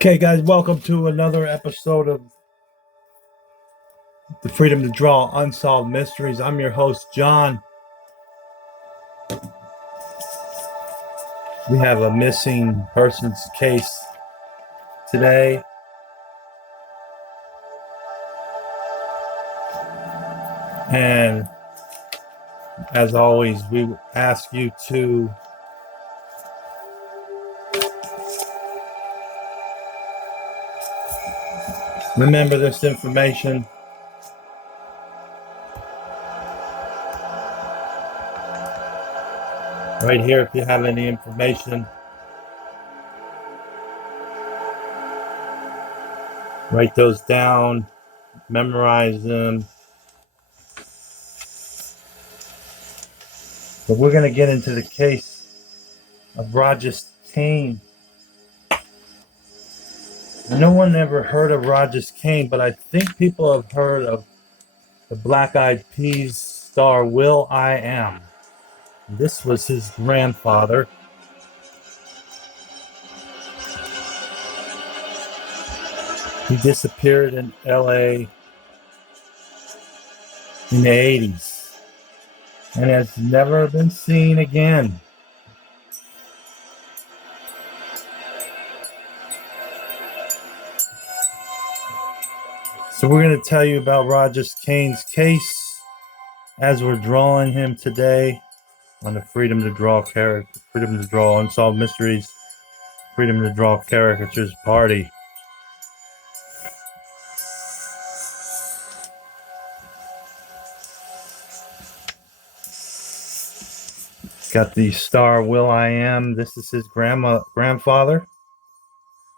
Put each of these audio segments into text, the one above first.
Okay, guys, welcome to another episode of The Freedom to Draw Unsolved Mysteries. I'm your host, John. We have a missing persons case today. And as always, we ask you to remember this information. Right here, if you have any information, write those down, memorize them. But we're going to get into the case of Rogest Cain. No one ever heard of Rogest Cain, but I think people have heard of the Black Eyed Peas star will.i.am. This was his grandfather. He disappeared in LA in the 80s and has never been seen again. So we're going to tell you about Rogest Cain's case as we're drawing him today on the Freedom to Draw Freedom to Draw Unsolved Mysteries, Freedom to Draw Caricatures Party. Got the star will.i.am. This is his grandfather.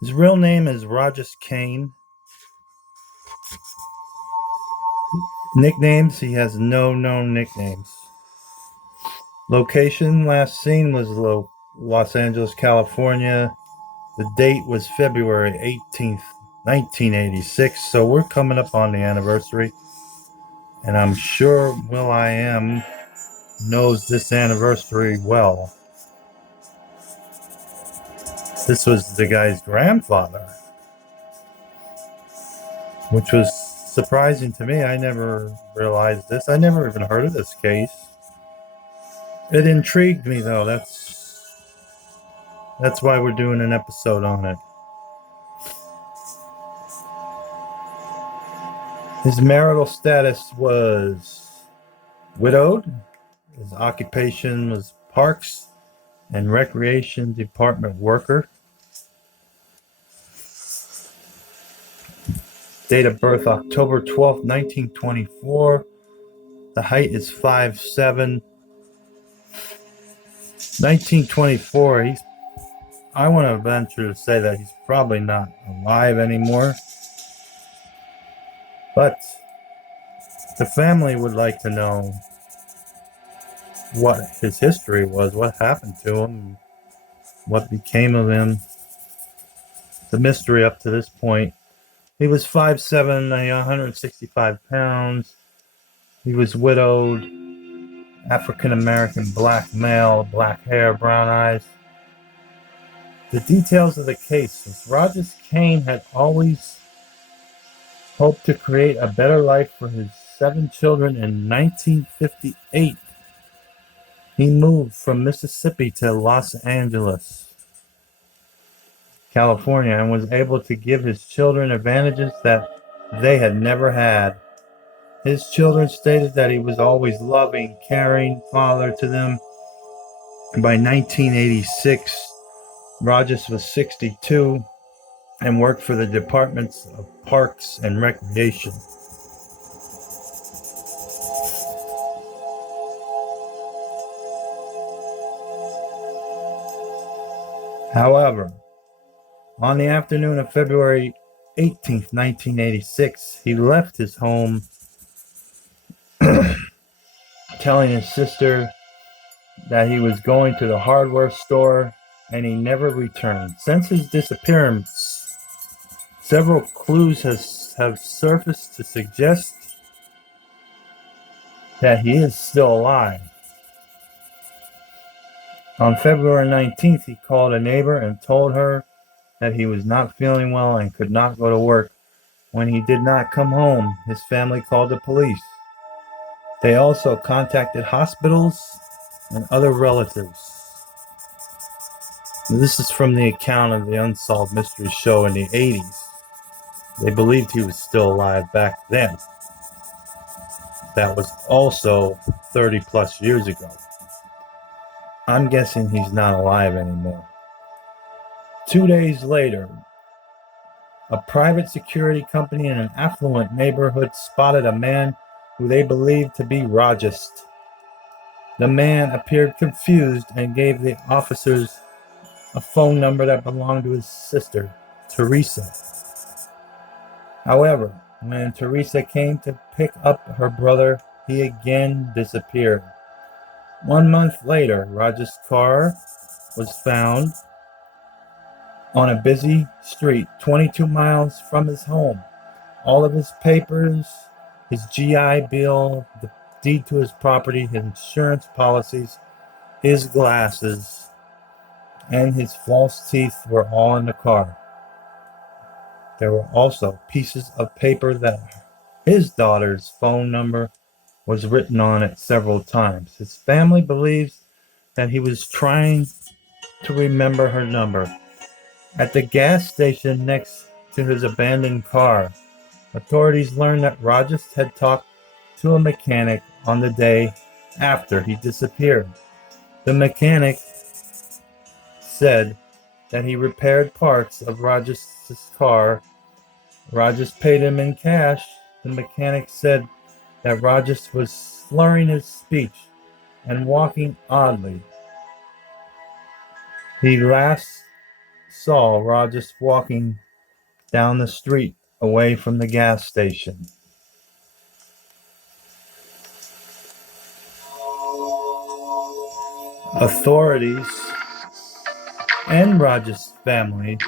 His real name is Rogest Cain. Nicknames, he has no known nicknames. Location, last seen was Los Angeles, California. The date was February 18th, 1986. So we're coming up on the anniversary. And I'm sure will.i.am knows this anniversary well. This was the guy's grandfather, which was surprising to me. I never realized this. I never even heard of this case. It intrigued me, though. That's why we're doing an episode on it. His marital status was widowed. His occupation was Parks and Recreation Department worker. Date of birth, October 12th, 1924. The height is 5'7". 1924, I want to venture to say that he's probably not alive anymore. But the family would like to know what his history was, what happened to him, what became of him. The mystery up to this point. He was 5'7", 165 pounds. He was widowed, African-American black male, black hair, brown eyes. The details of the case was Rogest Cain had always hoped to create a better life for his 7 children. In 1958, he moved from Mississippi to Los Angeles, California, and was able to give his children advantages that they had never had. His children stated that he was always loving, caring father to them. By 1986, Rogers was 62 and worked for the Departments of Parks and Recreation. However, on the afternoon of February 18th, 1986, he left his home telling his sister that he was going to the hardware store, and he never returned. Since his disappearance, several clues have surfaced to suggest that he is still alive. On February 19th, he called a neighbor and told her that he was not feeling well and could not go to work. When he did not come home, his family called the police. They also contacted hospitals and other relatives. This is from the account of the Unsolved Mysteries show in the 80s. They believed he was still alive back then. That was also 30 plus years ago. I'm guessing he's not alive anymore. 2 days later, a private security company in an affluent neighborhood spotted a man who they believed to be Rogest. The man appeared confused and gave the officers a phone number that belonged to his sister, Teresa. However, when Teresa came to pick up her brother, he again disappeared. 1 month later, Rogers' car was found on a busy street 22 miles from his home. All of his papers, his GI Bill, the deed to his property, his insurance policies, his glasses, and his false teeth were all in the car. There were also pieces of paper that his daughter's phone number was written on it several times. His family believes that he was trying to remember her number. At the gas station next to his abandoned car, authorities learned that Rogers had talked to a mechanic on the day after he disappeared. The mechanic said that he repaired parts of Rogers' car. Rogers paid him in cash. The mechanic said that Rogers was slurring his speech and walking oddly. He last saw Rogers walking down the street away from the gas station. Authorities and Rogers' family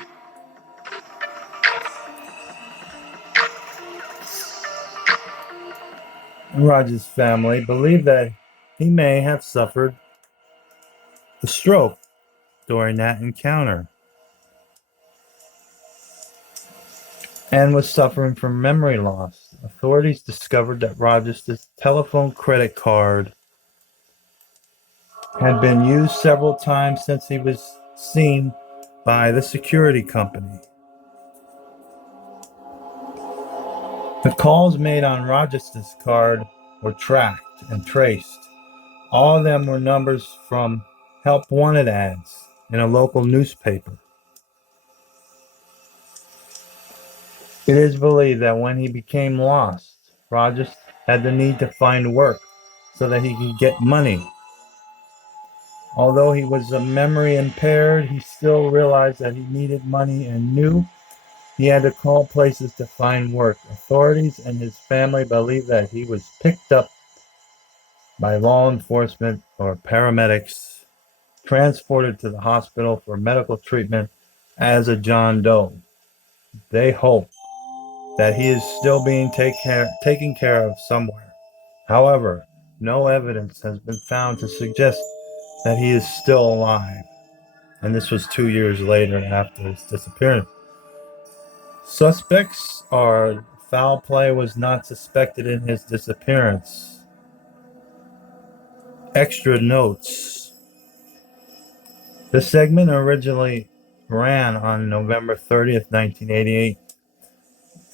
believe that he may have suffered a stroke during that encounter and was suffering from memory loss. Authorities discovered that Rogers' telephone credit card had been used several times since he was seen by the security company. The calls made on Rogers' card were tracked and traced. All of them were numbers from help wanted ads in a local newspaper. It is believed that when he became lost, Rogers had the need to find work so that he could get money. Although he was memory impaired, he still realized that he needed money and knew he had to call places to find work. Authorities and his family believe that he was picked up by law enforcement or paramedics, transported to the hospital for medical treatment as a John Doe. They hope that he is still being taken care of somewhere. However, no evidence has been found to suggest that he is still alive. And this was 2 years later after his disappearance. Suspects are foul play was not suspected in his disappearance. Extra notes. The segment originally ran on November 30th, 1988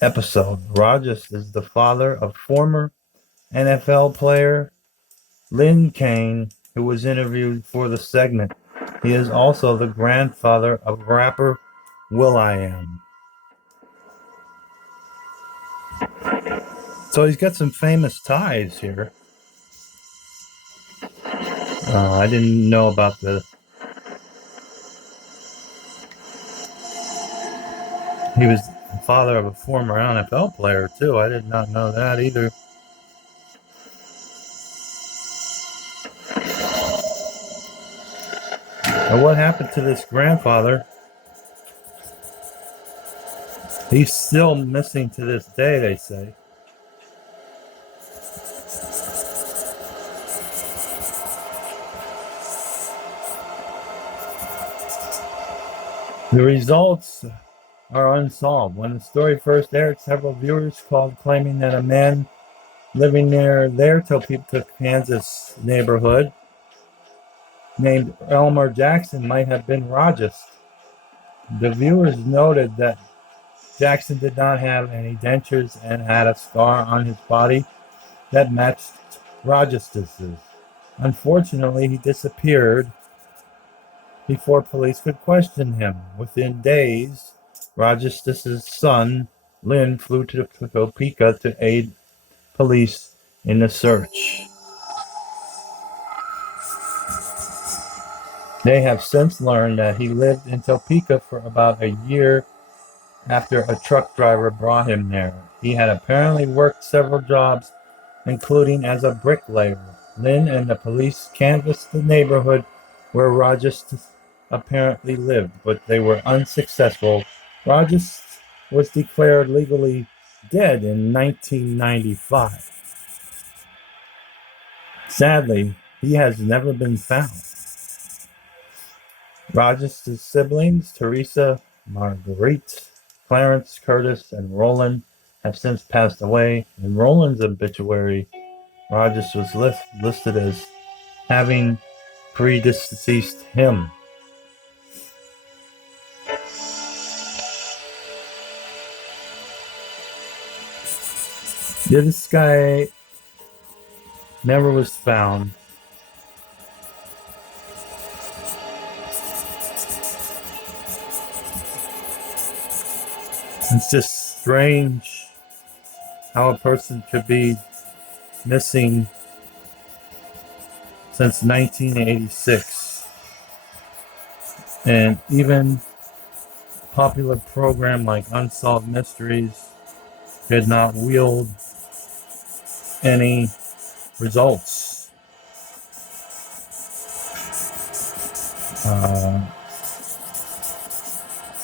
episode. Rogers is the father of former NFL player Rogest Cain, who was interviewed for the segment. He is also the grandfather of rapper will.i.am. So he's got some famous ties here. I didn't know about he was the father of a former NFL player too. I did not know that either. And what happened to this grandfather? He's still missing to this day, they say. The results are unsolved. When the story first aired, several viewers called claiming that a man living near their Topeka, Kansas neighborhood named Elmer Jackson might have been Rogest. The viewers noted that Jackson did not have any dentures and had a scar on his body that matched Rogest's. Unfortunately, he disappeared before police could question him. Within days, Rogest's son, Lynn, flew to Topeka to aid police in the search. They have since learned that he lived in Topeka for about a year after a truck driver brought him there. He had apparently worked several jobs, including as a bricklayer. Lynn and the police canvassed the neighborhood where Rogers apparently lived, but they were unsuccessful. Rogers was declared legally dead in 1995. Sadly, he has never been found. Rogers' siblings, Teresa, Marguerite, Clarence, Curtis, and Roland, have since passed away. In Roland's obituary, Rogers was listed as having predeceased him. This guy never was found. It's just strange how a person could be missing since 1986. And even a popular program like Unsolved Mysteries did not wield any results.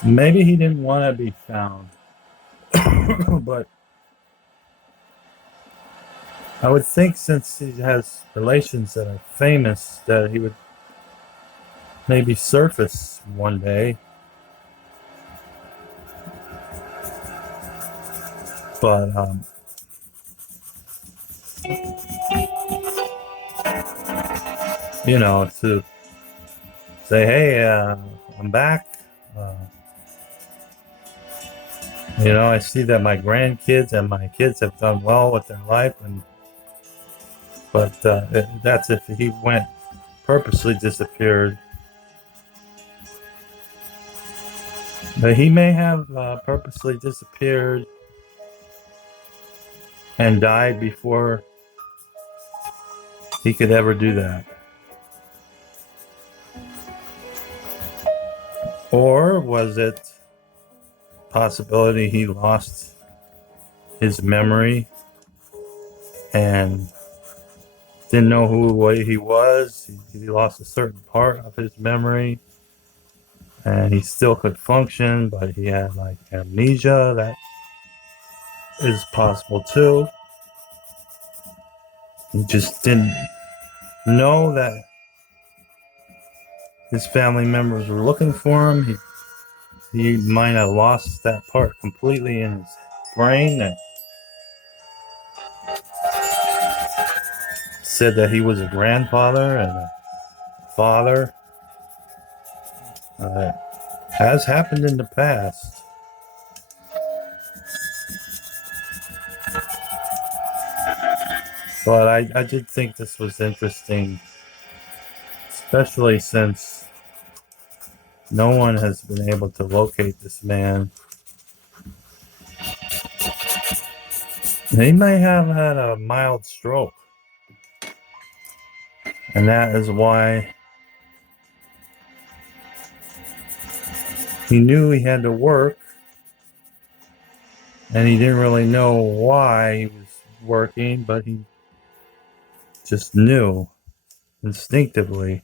Maybe he didn't want to be found. But I would think since he has relations that are famous that he would maybe surface one day. But to say, hey, I'm back. I see that my grandkids and my kids have done well with their life, but that's if he went purposely disappeared. But he may have purposely disappeared and died before he could ever do that. Or was it possibility he lost his memory and didn't know who he was? He lost a certain part of his memory and he still could function, but he had like amnesia. That is possible too. He just didn't know that his family members were looking for him. He might have lost that part completely in his brain that said that he was a grandfather and a father. Has happened in the past. But I did think this was interesting, especially since no one has been able to locate this man. He may have had a mild stroke, and that is why he knew he had to work, and he didn't really know why he was working, but he just knew instinctively.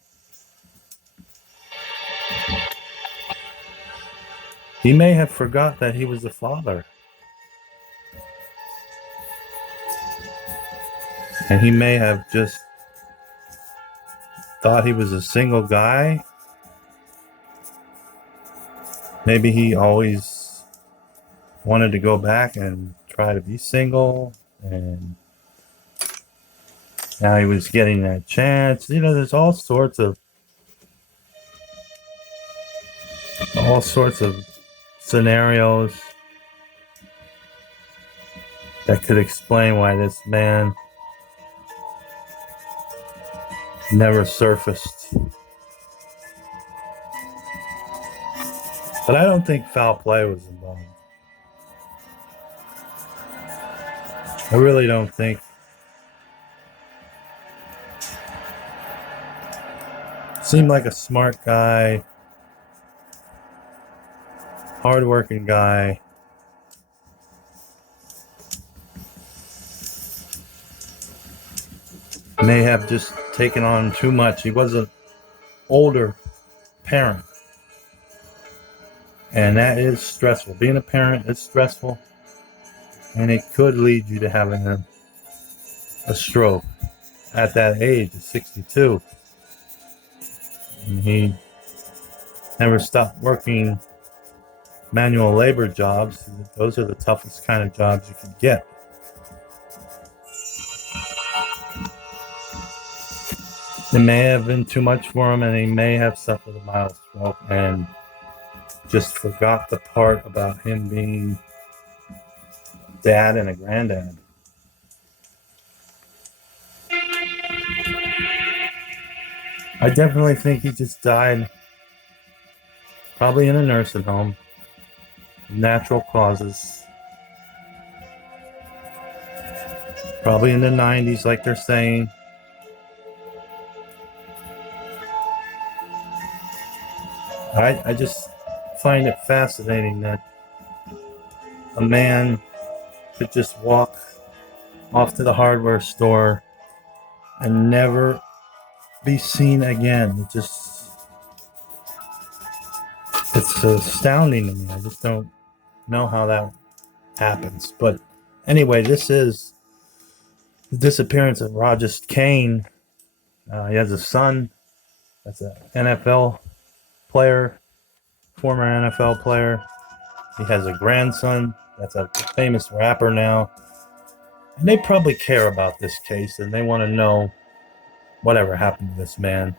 He may have forgot that he was a father. And he may have just thought he was a single guy. Maybe he always wanted to go back and try to be single, and now he was getting that chance. There's all sorts of scenarios that could explain why this man never surfaced. But I don't think foul play was involved. I really don't think. Seemed like a smart guy, hardworking guy. May have just taken on too much. He was an older parent, and that is stressful. Being a parent is stressful, and it could lead you to having a stroke at that age of 62. And he never stopped working manual labor jobs. Those are the toughest kind of jobs you can get. It may have been too much for him, and he may have suffered a mild stroke and just forgot the part about him being a dad and a granddad. I definitely think he just died, probably in a nursing home, natural causes. Probably in the 90s, like they're saying. I just find it fascinating that a man could just walk off to the hardware store and never be seen again. It's astounding to me. I just don't know how that happens. But anyway, this is the disappearance of Rogest Cain. He has a son that's an NFL player, former NFL player. He has a grandson that's a famous rapper now. And they probably care about this case, and they want to know whatever happened to this man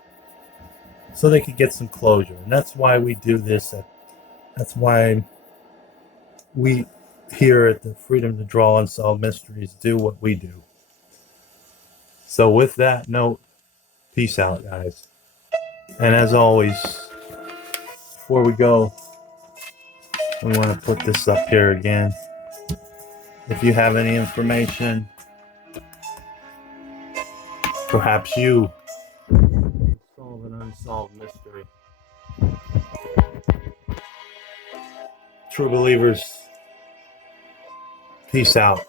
so they could get some closure. And that's why we do this. That's why we here at the Freedom to Draw and Solve Mysteries do what we do. So with that note, peace out, guys. And as always, before we go, we want to put this up here again. If you have any information, perhaps you solve an unsolved mystery. True believers, peace out.